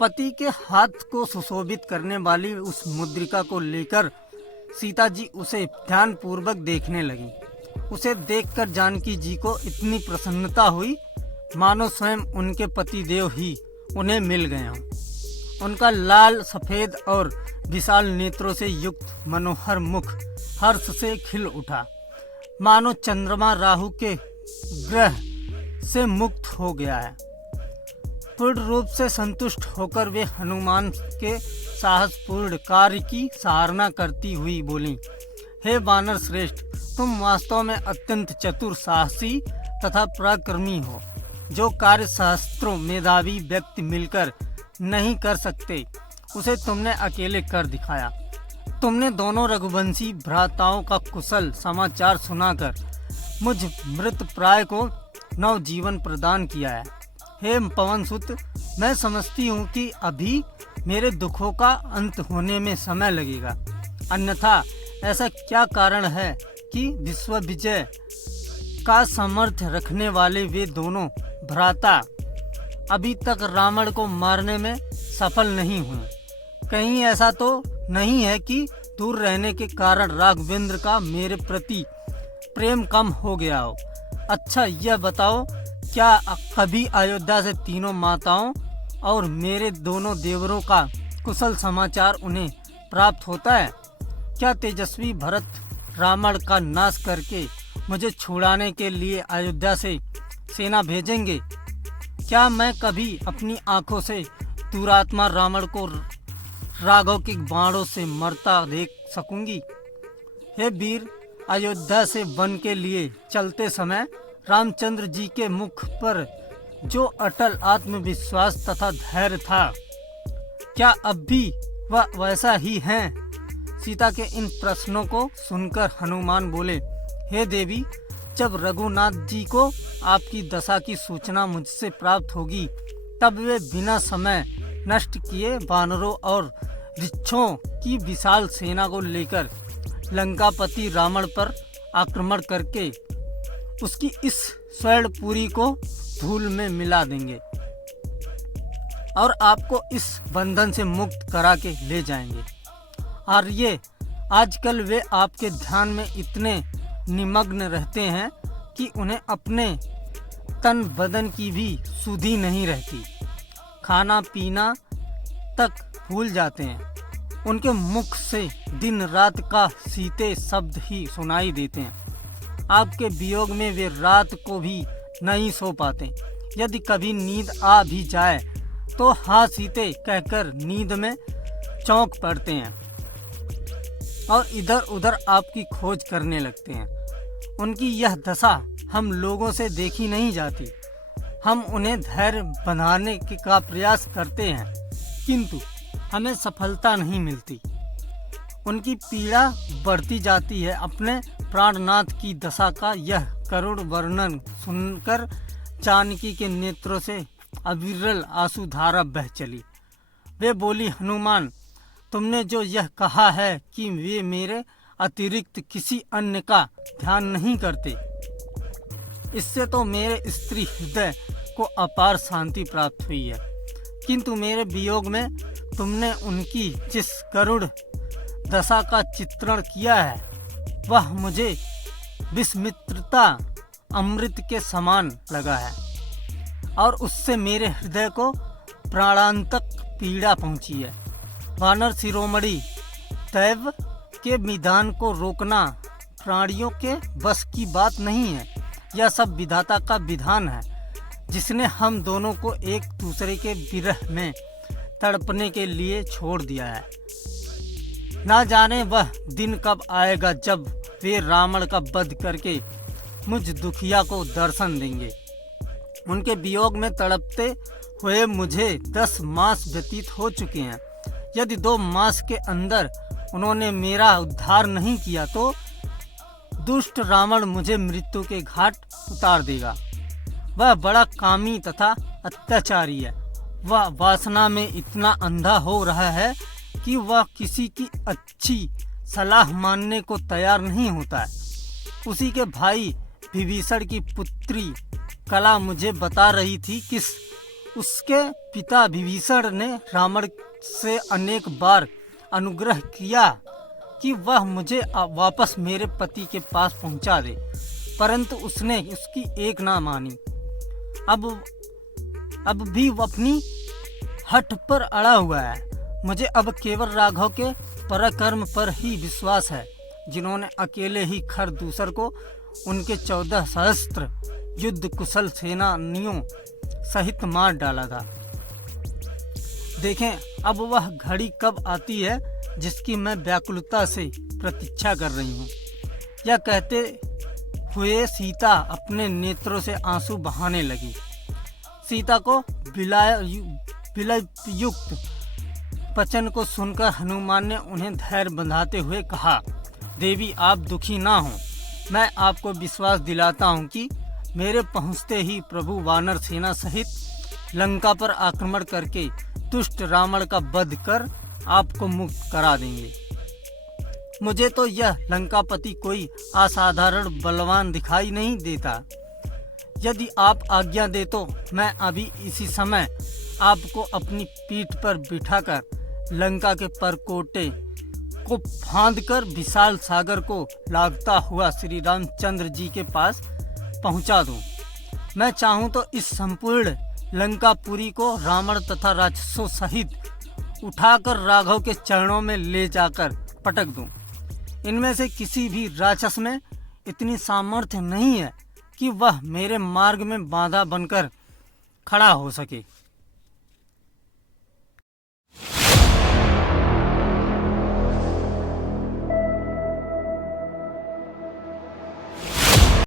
पति के हाथ को सुशोभित करने वाली उस मुद्रिका को लेकर सीता जी उसे ध्यानपूर्वक देखने लगी। उसे देखकर जानकी जी को इतनी प्रसन्नता हुई मानो स्वयं उनके पतिदेव ही उन्हें मिल गए हों। उनका लाल सफेद और विशाल नेत्रों से युक्त मनोहर मुख हर्ष से खिल उठा, मानो चंद्रमा राहु के ग्रह से मुक्त हो गया है। पूर्ण रूप से संतुष्ट होकर वे हनुमान के साहसपूर्ण कार्य की सराहना करती हुई बोली, हे वानर श्रेष्ठ, तुम वास्तव में अत्यंत चतुर, साहसी तथा पराक्रमी हो। जो कार्य सहस्त्रों मेधावी व्यक्ति मिलकर नहीं कर सकते, उसे तुमने अकेले कर दिखाया। तुमने दोनों रघुवंशी भ्राताओं का कुशल समाचार सुनाकर मुझ मृत प्राय को नव जीवन प्रदान किया है। हे पवनसुत, मैं समझती हूँ कि अभी मेरे दुखों का अंत होने में समय लगेगा, अन्यथा ऐसा क्या कारण है कि विश्व विजय का सामर्थ्य रखने वाले वे दोनों भ्राता अभी तक रावण को मारने में सफल नहीं हुए। कहीं ऐसा तो नहीं है कि दूर रहने के कारण राघवेंद्र का मेरे प्रति प्रेम कम हो गया हो। अच्छा यह बताओ, क्या कभी अयोध्या से तीनों माताओं और मेरे दोनों देवरों का कुशल समाचार उन्हें प्राप्त होता है? क्या तेजस्वी भरत रावण का नाश करके मुझे छुड़ाने के लिए अयोध्या से सेना भेजेंगे? क्या मैं कभी अपनी आंखों से दुरात्मा रावण को राघव के बाणों से मरता देख सकूंगी? हे वीर, अयोध्या से वन के लिए चलते समय रामचंद्र जी के मुख पर जो अटल आत्मविश्वास तथा धैर्य था, क्या अब भी वह वैसा ही है? सीता के इन प्रश्नों को सुनकर हनुमान बोले, हे देवी, जब रघुनाथ जी को आपकी दशा की सूचना मुझसे प्राप्त होगी, तब वे बिना समय नष्ट किए वानरों और वृक्षों की विशाल सेना को लेकर लंकापति रावण पर आक्रमण करके उसकी इस स्वर्णपुरी को धूल में मिला देंगे और आपको इस बंधन से मुक्त करा के ले जाएंगे। और ये आजकल वे आपके ध्यान में इतने निमग्न रहते हैं कि उन्हें अपने तन बदन की भी सुधि नहीं रहती, खाना पीना तक भूल जाते हैं। उनके मुख से दिन रात का सीते शब्द ही सुनाई देते हैं। आपके वियोग में वे रात को भी नहीं सो पाते। यदि कभी नींद आ भी जाए तो हाँ सीते कहकर नींद में चौंक पड़ते हैं और इधर उधर आपकी खोज करने लगते हैं। उनकी यह दशा हम लोगों से देखी नहीं जाती। हम उन्हें धैर्य बंधाने का प्रयास करते हैं, किंतु हमें सफलता नहीं मिलती। उनकी पीड़ा बढ़ती जाती है। अपने प्राणनाथ की दशा का यह करुण वर्णन सुनकर जानकी के नेत्रों से अविरल आंसुधारा बह चली। वे बोली, हनुमान, तुमने जो यह कहा है कि वे मेरे अतिरिक्त किसी अन्य का ध्यान नहीं करते, इससे तो मेरे स्त्री हृदय को अपार शांति प्राप्त हुई है। किंतु मेरे वियोग में तुमने उनकी जिस करुण दशा का चित्रण किया है, वह मुझे विस्मित्रता अमृत के समान लगा है और उससे मेरे हृदय को प्राणांतक पीड़ा पहुंची है। वानर शिरोमणि, दैव के विधान को रोकना प्राणियों के बस की बात नहीं है। यह सब विधाता का विधान है, जिसने हम दोनों को एक दूसरे के विरह में तड़पने के लिए छोड़ दिया है। ना जाने वह दिन कब आएगा जब वे रावण का वध करके मुझ दुखिया को दर्शन देंगे। उनके वियोग में तड़पते हुए मुझे 10 मास व्यतीत हो चुके हैं। यदि 2 मास के अंदर उन्होंने मेरा उद्धार नहीं किया तो दुष्ट रावण मुझे मृत्यु के घाट उतार देगा। वह बड़ा कामी तथा अत्याचारी है। वह वासना में इतना अंधा हो रहा है कि वह किसी की अच्छी सलाह मानने को तैयार नहीं होता है। उसी के भाई विभीषण की पुत्री कला मुझे बता रही थी किस उसके पिता विभीषण ने रावण से अनेक बार अनुग्रह किया कि वह मुझे वापस मेरे पति के पास पहुंचा दे, परंतु उसने उसकी एक ना मानी। अब भी वो अपनी हठ पर अड़ा हुआ है। मुझे अब केवल राघव के पराक्रम पर ही विश्वास है, जिन्होंने अकेले ही खरदूसर को उनके 14 सहस्त्र युद्ध कुशल सेनानियों सहित मार डाला था। देखें अब वह घड़ी कब आती है जिसकी मैं व्याकुलता से प्रतीक्षा कर रही हूँ। यह कहते हुए सीता अपने नेत्रों से आंसू बहाने लगी। सीता को विलयुक्त वचन को सुनकर हनुमान ने उन्हें धैर्य बंधाते हुए कहा, देवी आप दुखी ना हो, मैं आपको विश्वास दिलाता हूँ कि मेरे पहुँचते ही प्रभु वानर सेना सहित लंका पर आक्रमण करके दुष्ट रावण का वध कर आपको मुक्त करा देंगे। मुझे तो यह लंकापति कोई असाधारण बलवान दिखाई नहीं देता। यदि आप आज्ञा दे तो मैं अभी इसी समय आपको अपनी पीठ पर बिठाकर लंका के परकोटे को फांदकर विशाल सागर को लागता हुआ श्री रामचंद्र जी के पास पहुंचा दूं। मैं चाहूं तो इस संपूर्ण लंकापुरी को रावण तथा राक्षसों सहित उठाकर राघव के चरणों में ले जाकर पटक दूं। इनमें से किसी भी राक्षस में इतनी सामर्थ्य नहीं है कि वह मेरे मार्ग में बाधा बनकर खड़ा हो सके।